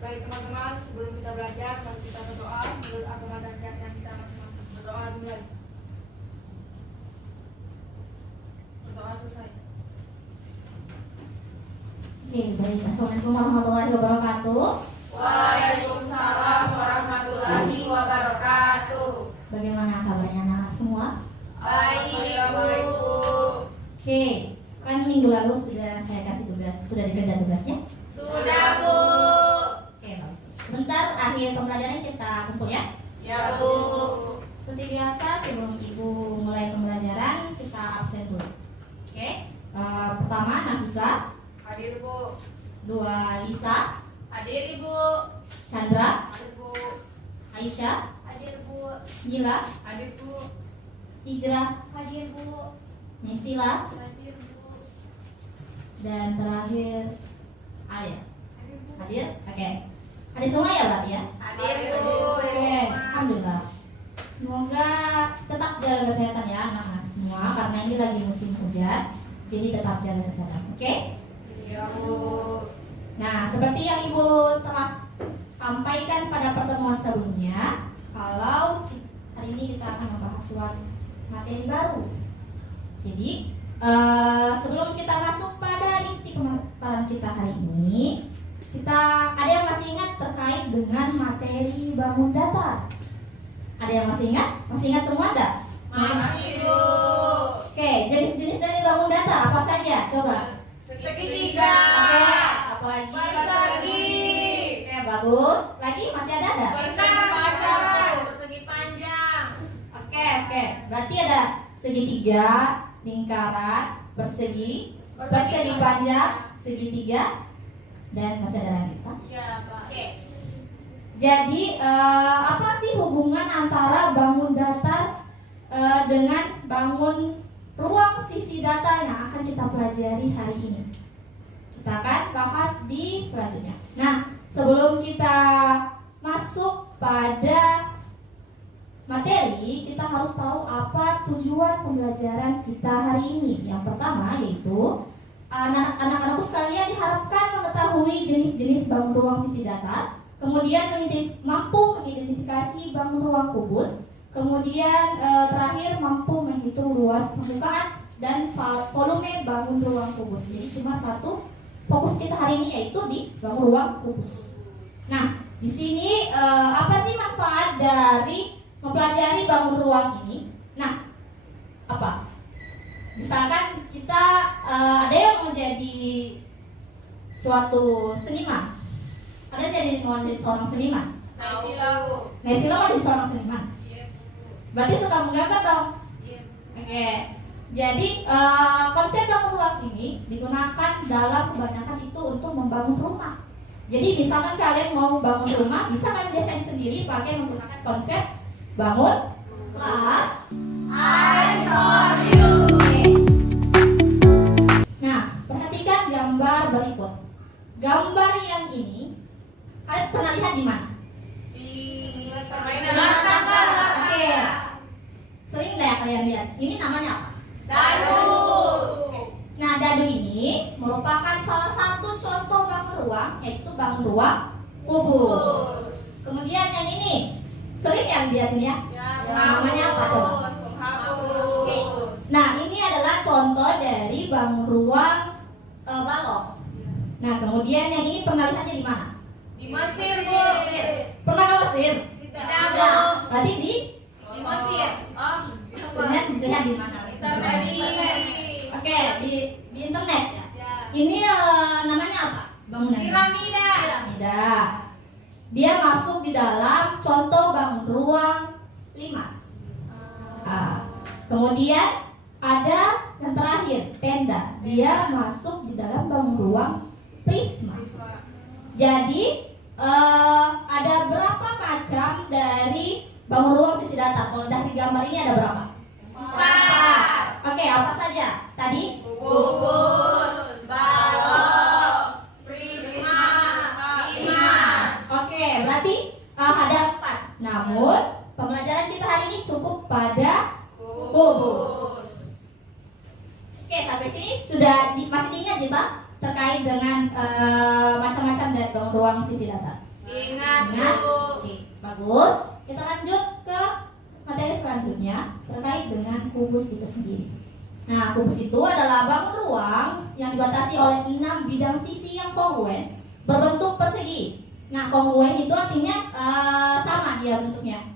Baik teman-teman, sebelum kita belajar, mari kita berdoa menurut agama dan keyakinan kita masing-masing. Berdoa dimulai. Berdoa selesai. Oke, baik. Assalamualaikum warahmatullahi wabarakatuh. Waalaikumsalam warahmatullahi wabarakatuh. Bagaimana kabarnya anak semua? Baik, Bu. Oke, kan minggu lalu sudah saya kasih tugas, sudah dikerjakan tugasnya? Sudah, Bu. Oke, bagus. Sebentar akhir pembelajaran kita kumpul ya. Ya, Bu. Seperti biasa, sebelum Ibu mulai pembelajaran, kita absen dulu. Oke, pertama Nafisa, Hadir, Bu. dua Lisa, Hadir, Ibu. Chandra, Hadir, Bu. Aisyah, Hadir, Bu. Gila, Hadir, Bu. Hijrah, Hadir, Bu. Nesila, Hadir, Bu. dan terakhir Alia. Hadir, Bu. Hadir? Oke. Hadir semua ya, Mbak ya? Hadir, Bu. Oke, alhamdulillah. Semoga tetap jaga kesehatan ya anak-anak semua, karena ini lagi musim hujan, jadi tetap jaga kesehatan. Oke? Ya, Bu. Nah, seperti yang Ibu telah sampaikan pada pertemuan sebelumnya, kalau hari ini kita akan membahas suatu materi baru. Jadi, sebelum kita masuk pada inti pemaparan kita hari ini, kita ada yang masih ingat terkait dengan materi bangun datar? Ada yang masih ingat? Masih ingat semua enggak? Masih, Bu. Oke, jenis-jenis dari bangun datar apa saja? Coba. Segitiga. Oke, apa lagi? Persegi. Oke, bagus. Lagi masih ada enggak? Persegi panjang. Persegi panjang. Oke. Berarti ada segitiga, lingkaran, persegi panjang, segitiga, dan masih ada lagi Pak? Iya, Pak. Oke. Jadi apa sih hubungan antara bangun datar dengan bangun ruang sisi datar yang akan kita pelajari hari ini? Kita akan bahas di selanjutnya. Nah, sebelum kita masuk pada materi, kita harus tahu apa tujuan pembelajaran kita hari ini. Yang pertama yaitu anak-anakku sekalian diharapkan mengetahui jenis-jenis bangun ruang sisi datar, kemudian mampu mengidentifikasi bangun ruang kubus, kemudian terakhir mampu menghitung luas permukaan dan volume bangun ruang kubus. Jadi cuma satu fokus kita hari ini yaitu di bangun ruang kubus. Nah, di sini apa sih manfaat dari mempelajari bangun ruang ini? Nah, apa? Misalkan kita ada yang menjadi suatu seniman, ada yang mau jadi seorang seniman. Naisila, Bu. Naisila mau jadi seorang seniman. Iya, Bu. Berarti suka menggambar dong. Iya, Bu. Oke. Jadi konsep bangun ruang ini digunakan dalam kebanyakan itu untuk membangun rumah. Jadi misalkan kalian mau bangun rumah, bisa kalian desain sendiri pakai menggunakan konsep bangun kelas. I saw you. Oke. Nah, perhatikan gambar berikut. Gambar yang ini kalian pernah lihat di mana? Di Permainan tangga. Oke. Sering nggak ya kalian lihat? Ini namanya apa? Dadu. Nah, dadu ini merupakan salah satu contoh bangun ruang, yaitu bangun ruang kubus. Kemudian yang ini Sering yang lihat ini ya? Namanya apa coba? Oke. Nah, ini adalah contoh dari bangun ruang balok. Nah, kemudian yang ini pernah lihatnya di mana? Di Mesir, Bu. Pernah ke Mesir? Tidak, Bu. Berarti di Di Mesir. Oh, lihat di mana? tadi. Oke, di internet ya. Ini namanya apa? Bangunan Piramida. piramida. Dia masuk di dalam contoh bangun ruang limas. Kemudian ada yang terakhir tenda. Dia masuk di dalam bangun ruang prisma. Jadi ada berapa macam dari bangun ruang sisi datar? Kalau dari gambar ini ada berapa? 4. Oke, apa saja? Tadi Kubus, balok, prisma, limas. oke, berarti ada 4. Namun pembelajaran kita hari ini cukup pada kubus. Oke, sampai sini sudah masih diingat ya Pak terkait dengan macam-macam dari bangun ruang sisi datar. Ingat, Ingat? Bu. Oke, bagus. Kita lanjut ke materi selanjutnya terkait dengan kubus itu sendiri. Nah, kubus itu adalah bangun ruang yang dibatasi oleh 6 bidang sisi yang kongruen berbentuk persegi. Nah, kongruen itu artinya sama dia bentuknya.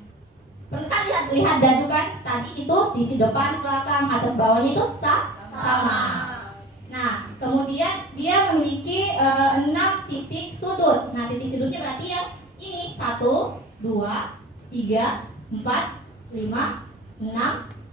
Pernah kan lihat dadu kan? Tadi itu sisi depan, belakang, atas, bawahnya itu sama. Nah, kemudian dia memiliki 6 titik sudut. Nah, titik sudutnya berarti yang ini 1, 2, 3, 4, 5, 6,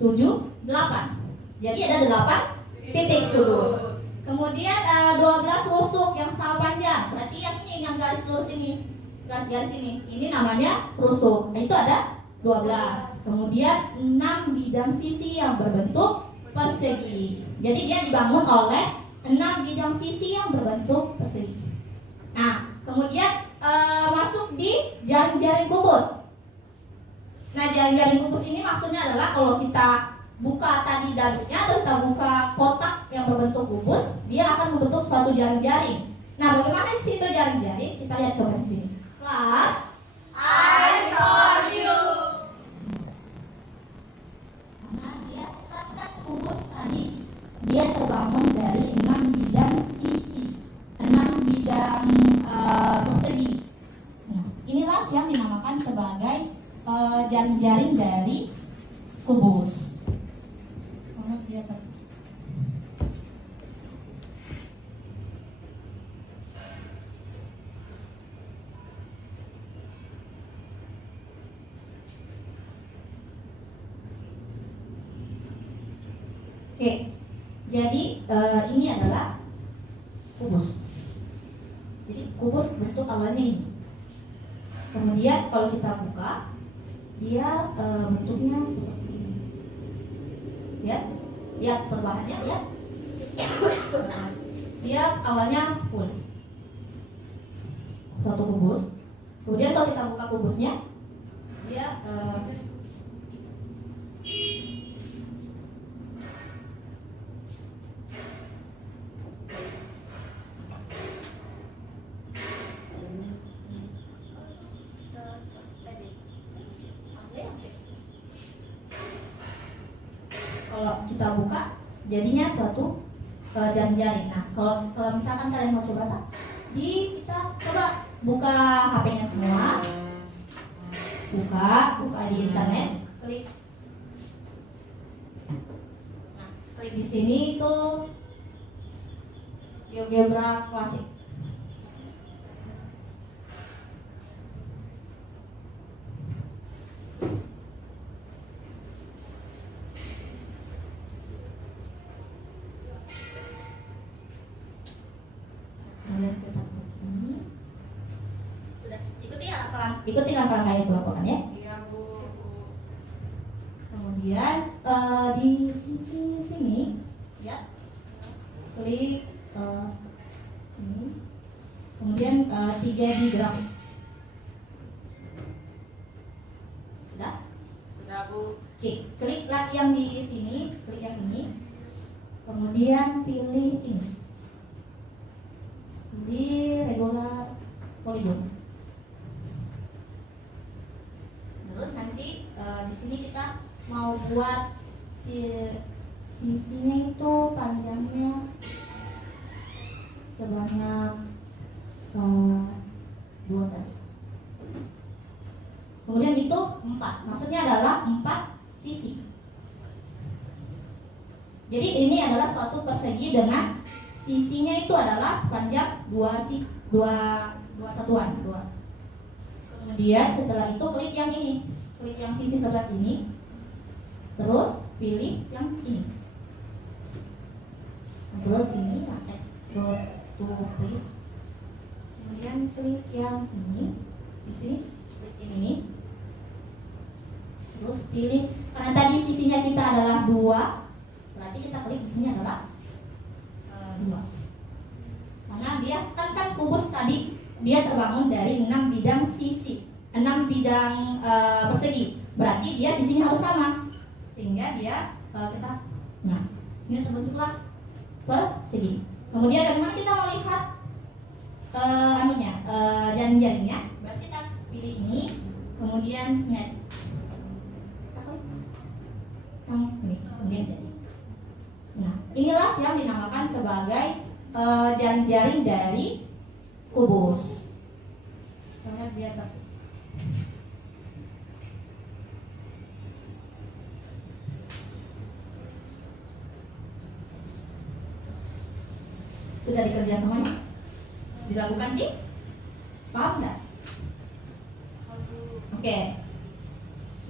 7, 8. Jadi ada 8 titik sudut. Kemudian 12 rusuk yang sama panjang. Berarti yang ini yang garis lurus ini, garis-garis ini. Ini namanya rusuk. Nah, itu ada 12. Kemudian 6 bidang sisi yang berbentuk persegi. Jadi dia dibangun oleh 6 bidang sisi yang berbentuk persegi. Nah, kemudian masuk di jaring-jaring kubus. Nah, jaring-jaring kubus ini maksudnya adalah kalau kita buka tadi dadunya atau kita buka kotak yang berbentuk kubus, dia akan membentuk suatu jaring-jaring. Nah, bagaimana di situ jaring-jaring? Kita lihat coba di sini. Kelas, I saw you. nah, dia katakan kubus tadi dia terbangun dari 6 bidang sisi, 6 bidang persegi. Nah, inilah yang dinamakan sebagai jaring-jaring dari kubus. Dia Oke, jadi ini adalah kubus. Jadi kubus bentuk awalnya ini. Kemudian kalau kita buka, dia bentuknya seperti ini. Ya, lihat perbahannya ya. Dia awalnya full suatu kubus. Kemudian kalau kita buka kubusnya, dia kalau kita buka jadinya suatu jaring-jaring. Nah, kalau misalkan kalian mau coba tak, kita coba buka HP-nya semua, buka di internet, klik. Nah, klik di sini itu GeoGebra klasik. Ikuti langkah-langkah yang dilakukan ya. Iya, Bu. Kemudian di sisi sini ya, klik ini. Kemudian 3D grafik. Sudah? Sudah, Bu. Oke, klik lagi yang di sini, klik yang ini. Kemudian pilih ini. Pilih regular polygon. Terus Di sini kita mau buat sisinya itu panjangnya sebanyak 2 cm. Kemudian itu 4, maksudnya adalah 4 sisi. Jadi ini adalah suatu persegi dengan sisinya itu adalah sepanjang 2 satuan. Kemudian setelah itu klik yang ini, klik yang sisi sebelah sini, terus pilih yang ini, terus ini yang extrude to freeze. Kemudian klik yang ini, di sini klik yang ini, terus pilih, karena tadi sisinya kita adalah 2, berarti kita klik di sini adalah 2. Karena dia kan kubus tadi dia terbangun dari 6 bidang sisi, 6 bidang persegi, berarti dia sisinya harus sama, sehingga dia ini terbentuklah persegi. Kemudian bagaimana kita melihat jaring-jaringnya, berarti kita pilih ini, kemudian net ini, kemudian jaring. Nah, inilah yang dinamakan sebagai jaring-jaring dari kubus. Lihat dia sudah dikerja semuanya? Dilakukan sih? Paham nggak? Oke.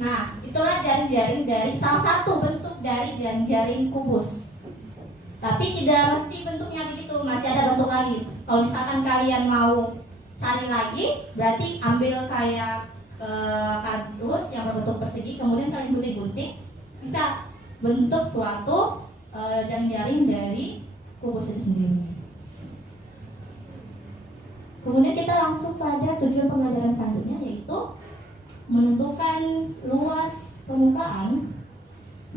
Nah, itulah jaring-jaring dari salah satu bentuk dari jaring-jaring kubus. Tapi tidak mesti bentuknya begitu, masih ada bentuk lagi. Kalau misalkan kalian mau cari lagi, berarti ambil kayak kardus yang berbentuk persegi, kemudian kalian gunting-gunting, bisa bentuk suatu jaring-jaring dari kubus itu sendiri. Kemudian kita langsung pada tujuan pembelajaran selanjutnya, yaitu menentukan luas permukaan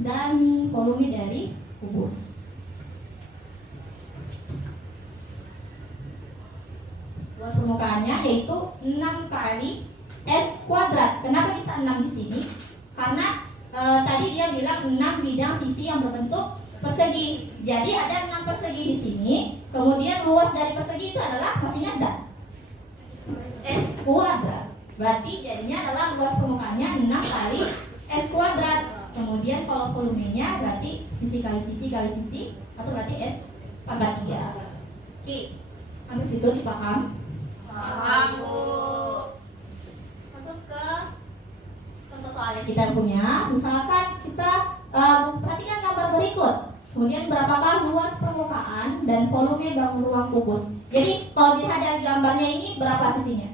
dan volume dari kubus. Luas permukaannya yaitu 6 kali S kuadrat. Kenapa bisa 6 di sini? Karena tadi dia bilang 6 bidang sisi yang berbentuk persegi. Jadi ada 6 persegi di sini. Kemudian luas dari persegi itu adalah, masih ingat enggak? S kuadrat. Berarti jadinya adalah luas permukaannya 6 kali S kuadrat. Kemudian kalau volumenya berarti sisi kali sisi kali sisi, atau berarti S pangkat 3. Oke, sampai situ dipaham? Paham, Bu. Masuk ke contoh soal yang kita punya. Misalkan kita perhatikan gambar berikut. Kemudian berapakah luas permukaan dan volume bangun ruang kubus. Jadi kalau dilihat dari gambarnya ini berapa sisinya?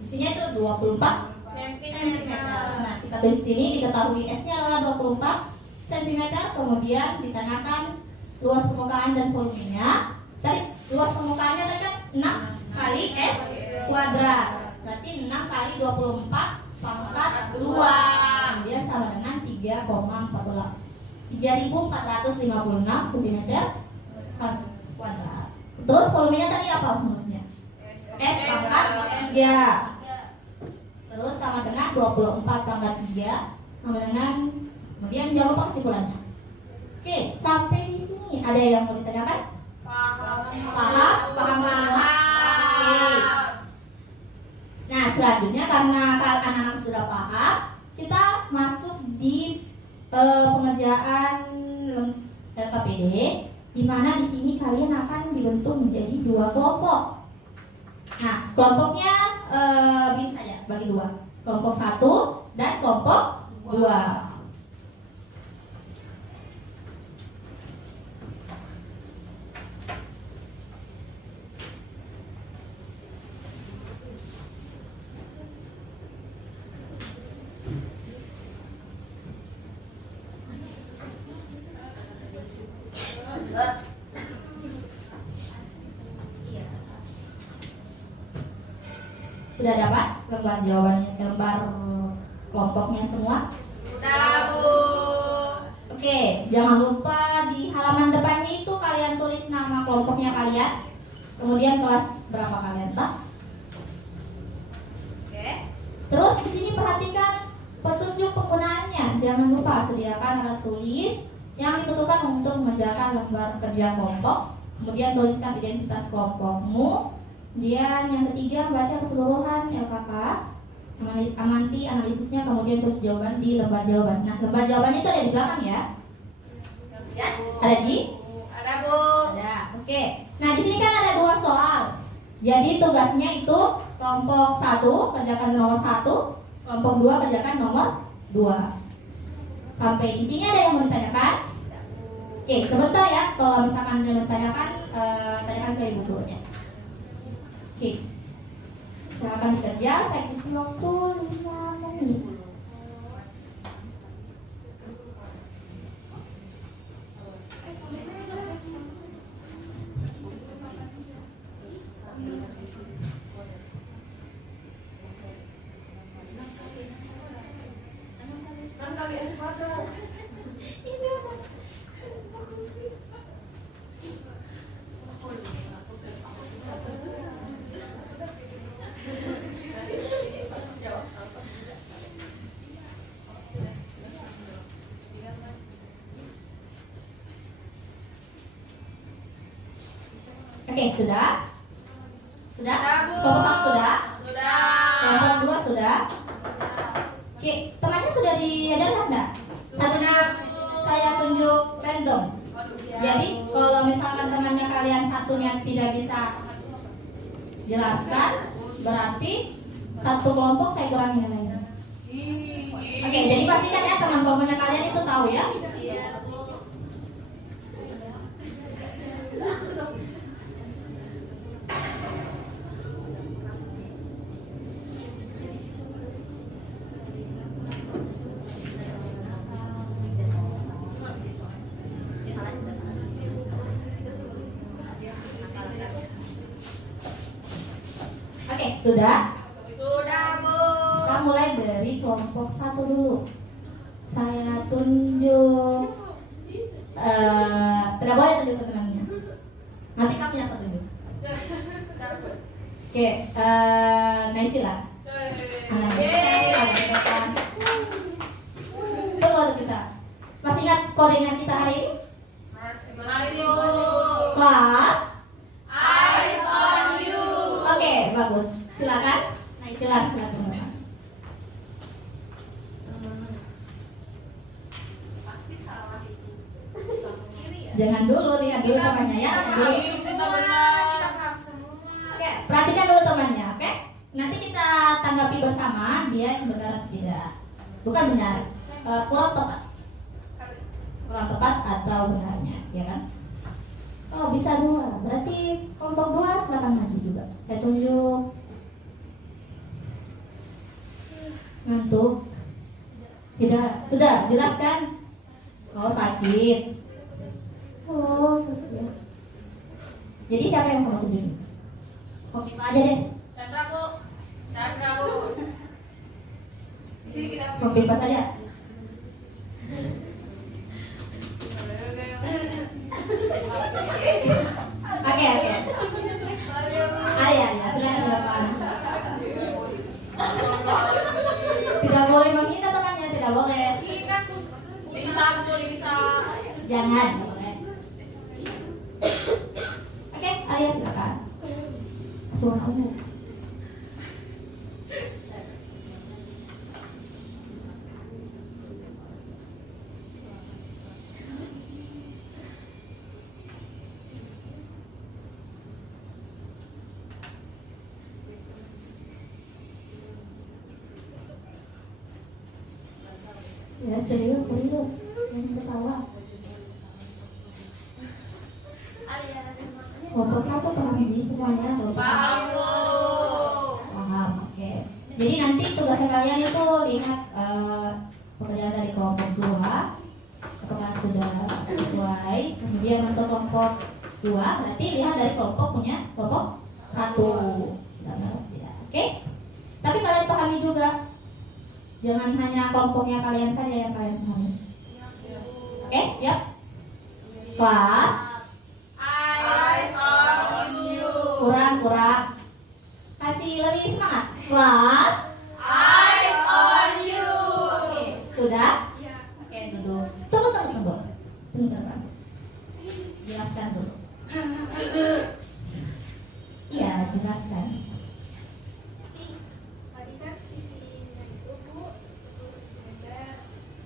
Sisinya itu 24 cm. Nah, kita tulis sini, diketahui S-nya adalah 24 cm. Kemudian ditanyakan luas permukaan dan volumenya. Tadi luas permukaannya tadi kan 6 kali S kuadrat. Berarti 6 kali 24 pangkat 2. Dia sama dengan 3,456 cm kuadrat. Terus volumenya tadi apa rumusnya? S pangkat 3. Terus sama dengan 24 pangkat 3 sama dengan, kemudian jangan lupa kesimpulannya. Oke, sampai di sini ada yang mau ditanyakan? Paham. Oke. Nah, selanjutnya karena anak-anak sudah paham, kita masuk di pengerjaan LKPD, di mana di sini kalian akan dibentuk menjadi 2 kelompok. Nah, kelompoknya begini saja, bagi 2. Kelompok 1 dan kelompok 2. Sudah dapat lembar jawabannya, lembar kelompoknya semua? Sudah, Bu. Oke, jangan lupa di halaman depannya itu kalian tulis nama kelompoknya kalian, kemudian kelas berapa kalian, tak? Oke. Terus di sini perhatikan jangan lupa sediakan alat tulis yang dibutuhkan untuk mengerjakan lembar kerja kelompok. Kemudian tuliskan identitas kelompokmu. Kemudian yang ketiga, baca keseluruhan LKK, amati analisisnya, kemudian tulis jawaban di lembar jawaban. Nah, lembar jawaban itu ada di belakang ya. Ya, ada di? Ada, Bu. Ada. Oke. Nah, di sini kan ada 2 soal. Jadi tugasnya itu kelompok 1 kerjakan nomor 1, kelompok 2 kerjakan nomor 2. Sampai di sini ada yang mau ditanyakan? Oke, sebentar ya. Kalau misalkan ada yang ditanyakan, tanyakan ke ibu gurunya. Oke. Silakan dikerja. Saya kasih waktu 5 menit. Oke, sudah? Sudah? Sudah, Bu. Kelompok 1 sudah? Sudah. Kelompok 2 sudah? Oke, temannya sudah diedarkan enggak? Sudah, Bu. Saya tunjuk random. Ya, Jadi Bu. kalau misalkan temannya kalian satunya tidak bisa jelaskan, berarti satu kelompok saya kurangi nilainya. Oke, jadi pastikan ya teman kelompoknya kalian itu tahu ya. Iya, Bu. Oke, sudah? Sudah, Bu. Kita mulai dari kelompok 1 dulu. Saya tunjuk. Tidak boleh tunjuk ke temannya. Nanti kamu yang satu tunjuk. Oke, Naisila. Anak Tunggu waktu kita. Masih ingat kodenya kita hari ini? Masih, Bu. Kelas. Eyes on you. Oke, bagus. Silakan. Naisila, silakan. Pasti salah itu. Jangan dulu lihat dulu temannya ya. Dulu. Kita paham semua. Oke, perhatikan dulu temannya, oke? Nanti kita tanggapi bersama dia yang benar atau tidak. Bukan benar, kurang tepat. Kurang tepat atau benarnya, ya kan? Oh, bisa 2. Berarti kelompok 2 silakan maju juga. Saya tunjuk. Ngantuk. Tidak, sudah jelaskan. Oh, sakit. Oh, ya. Jadi siapa yang kamu tunjukin? Kopi aja deh. Chandra, Bu. Chandra, Bu. Di sini kita Kopi pas aja. Oke. Ya, silakan silakan. Tidak boleh menghina temannya, tidak boleh. Lisa, Bu, Lisa. Jangan, boleh. Oke, Alia silakan. Suara kamu. Ya, serius. Jangan ketawa. Kelompok 1 paham ini semuanya. Paham, Bu. Paham, oke. Jadi nanti tugas kalian itu lihat pekerjaan dari kelompok 2. Apakah sudah sesuai. Kemudian untuk kelompok 2 berarti lihat dari kelompok 1. Ya, oke. Tapi kalian pahami juga. Jangan hanya kelompoknya kalian saja yang kalian pahami. Oke, siap? Kelas. Eyes on you. Kurang. Kasih lebih semangat. Kelas. Eyes on you. Oke, sudah? Oke, duduk. Tunggu. Jelaskan dulu. Iya, jelaskan. Tadi kan sisinya itu Bu,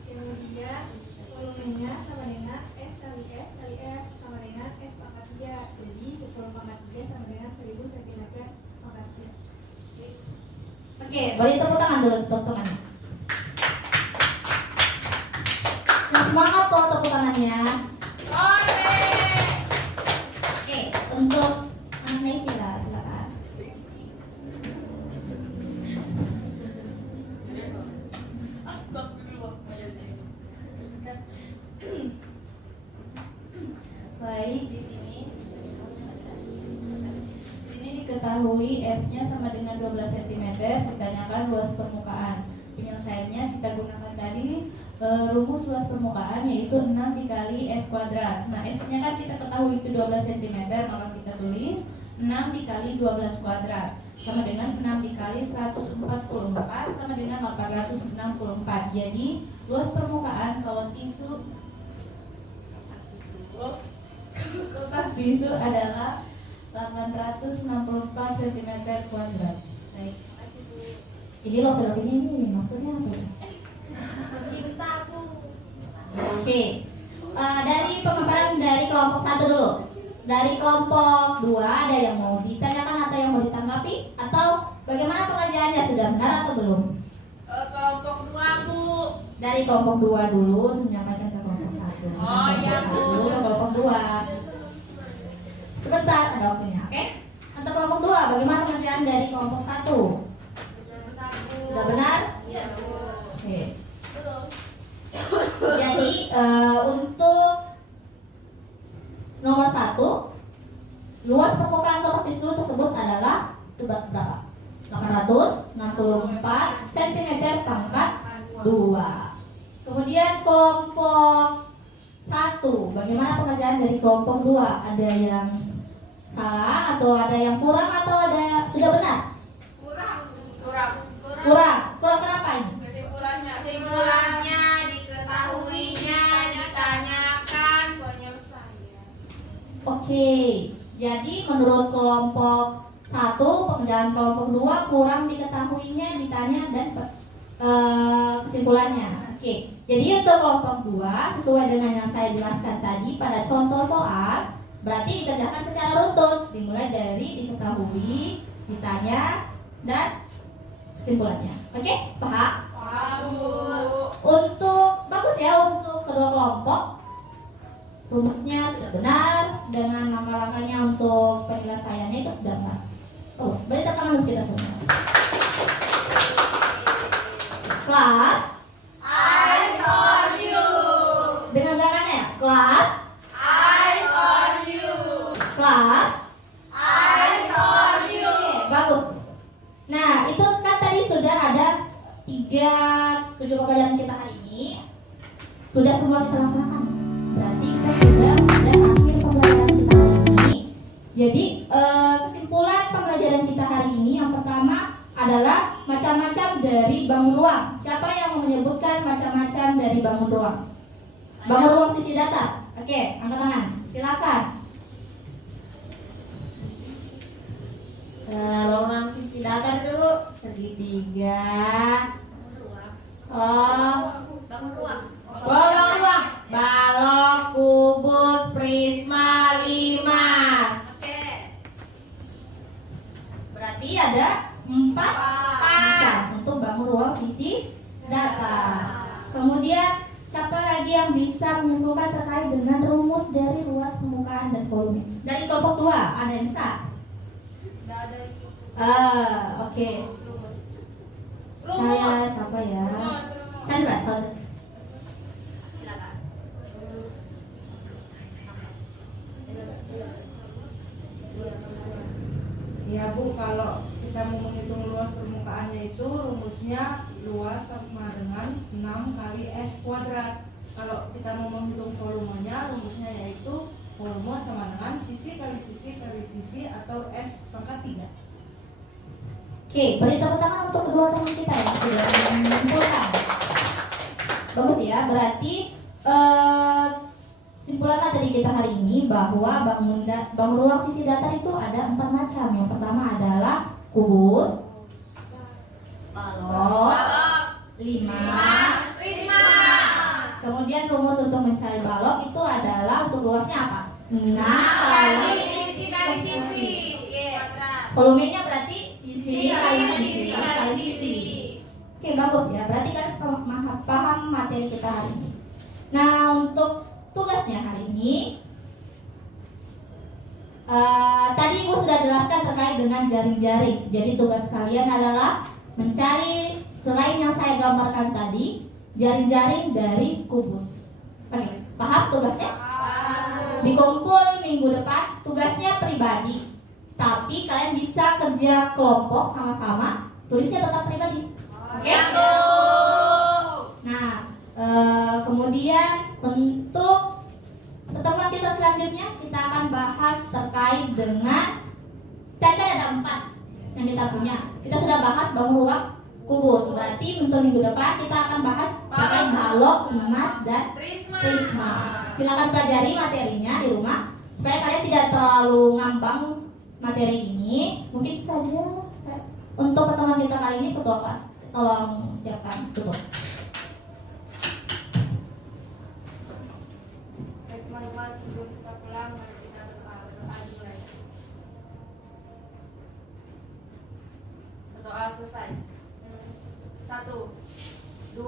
kemudian volumenya sama dengan S kali S kali S sama dengan S pangkat 3. Jadi 10 pangkat 3 sama dengan 1000 cm pangkat 3. Oke, beri tepuk tangan dulu untuk teman. Nah, semangat tuh tepuk tangannya. Oke, untuk anak Naysila, silakan. Baik, di sini diketahui S-nya sama dengan 12 cm, ditanyakan luas permukaan. Penyelesaiannya kita gunakan tadi rumus luas permukaan yaitu 6 dikali S kuadrat. Nah, S-nya kan kita ketahui itu 12 cm, maka kita tulis 6 dikali 12 kuadrat sama dengan 6 dikali 144 sama dengan 864. Jadi luas permukaan kalau tisu kertas tisu adalah 864 cm kuadrat. Baik. Jadi lope-lope ini maksudnya apa? Cintaku. Oke. Dari pemaparan dari kelompok 1 dulu. Dari kelompok 2 ada yang mau ditanyakan atau yang mau ditanggapi atau bagaimana pengerjaannya, sudah benar atau belum? Kelompok 2, Bu. Dari kelompok 2 dulu menyampaikan ke kelompok 1. Oh, iya, Bu. Kelompok 2. Sebentar, ada waktunya, oke? Untuk kelompok 2, bagaimana pengerjaan dari kelompok 1? Sudah benar? Iya, Bu. Oke. Jadi untuk nomor 1, luas permukaan kotak tisu tersebut adalah berapa? 864 cm pangkat 2. Kemudian kelompok 1, bagaimana pengerjaan dari kelompok 2? Ada yang salah atau ada yang kurang atau ada sudah benar? Kurang kenapa ini? Kesimpulannya diketahuinya, ditanyakan, penyelesaian. Oke, jadi menurut kelompok 1, pengerjaan kelompok 2 kurang diketahuinya, ditanya dan kesimpulannya. Oke, jadi untuk kelompok 2 sesuai dengan yang saya jelaskan tadi pada contoh soal, berarti dikerjakan secara runtut, dimulai dari diketahui, ditanya, dan kesimpulannya. Oke, paham? Paham, Bu. Untuk bagus ya, untuk kedua kelompok rumusnya sudah benar, dengan langkah-langkahnya untuk penyelesaiannya itu sudah benar. Terus, beri tepuk tangan untuk kita semua. Kelas, Eyes on you. dengan gerakannya ya. Kelas, Eyes on you. kelas. Eyes on you. Oke, bagus. Nah, itu kan tadi sudah ada 7 pembelajaran kita hari ini. Sudah semua kita laksanakan. Berarti kita sudah pada akhir pembelajaran kita hari ini. Jadi kesimpulan pembelajaran kita hari ini yang pertama adalah macam-macam dari bangun ruang. Siapa yang mau menyebutkan macam-macam dari bangun ruang? Bangun ruang sisi datar. Oke, angkat tangan. Silakan. Lorong sisi datar dulu. Segitiga. Bangun ruang. Bolong ruang. Balok, kubus, prisma, limas. Oke. Berarti ada 4 macam untuk bangun ruang sisi datar. Kemudian siapa lagi yang bisa menyimpulkan terkait dengan rumus dari luas permukaan dan volume? Dari kelompok 2 ada yang bisa? Oke. Saya siapa ya? Chandra, silakan. Ya Bu, kalau kita mau menghitung luas permukaannya itu rumusnya luas sama dengan 6 kali S kuadrat. Kalau kita mau menghitung volumenya, rumusnya yaitu volume sama dengan sisi kali sisi kali sisi atau S pangkat 3. Oke, beri tepuk tangan untuk kedua teman kita yang sudah menyimpulkan. Bagus ya, berarti simpulan materi kita hari ini bahwa bangun ruang sisi datar itu ada 4 macam. Yang pertama adalah kubus, balok, limas, prisma. Kemudian rumus untuk mencari balok itu adalah untuk luasnya apa? 6 kali sisi kali sisi. volumenya berarti sisi kali sisi kali sisi. Oke, bagus ya. Berarti kan paham materi kita hari ini. Nah, untuk tugasnya hari ini tadi Ibu sudah jelaskan terkait dengan jaring-jaring. Jadi tugas kalian adalah mencari selain yang saya gambarkan tadi, jaring-jaring dari kubus. Oke, paham tugasnya? Dikumpul minggu depan, tugasnya pribadi. Tapi kalian bisa kerja kelompok sama-sama, tulisnya tetap pribadi. Oke? Nah, kemudian untuk pertemuan kita selanjutnya kita akan bahas terkait dengan tadi kan ada 4 yang kita punya. Kita sudah bahas bangun ruang kubus. Berarti untuk minggu depan kita akan bahas terkait balok, limas, dan prisma. Silakan pelajari materinya di rumah supaya kalian tidak terlalu ngambang materi ini. Mungkin saja untuk pertemuan kita kali ini ketua kelas tolong siapkan tutup. Teman-teman, sebelum kita pulang mari kita berdoa dulu ya. Berdoa selesai. 1, 2,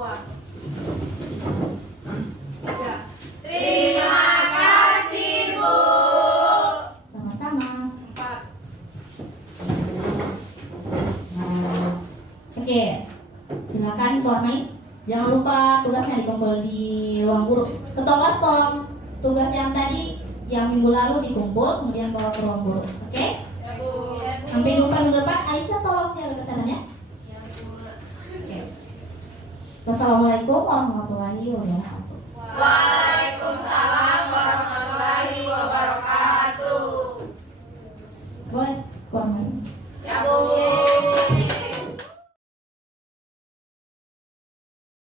3. Terima kasih, Bu. Sama-sama. 4. Oke, silakan warnai. Jangan lupa tugasnya dikumpul di ruang guru. Ketua kelas tolong tugas yang tadi yang minggu lalu dikumpul kemudian bawa ke ruang guru. Oke? Sampai jumpa minggu depan. Aisyah tolong jaga kesannya. Oke. Wassalamualaikum warahmatullahi wabarakatuh. Waalaikumsalam warahmatullahi wabarakatuh. Boleh, warnai.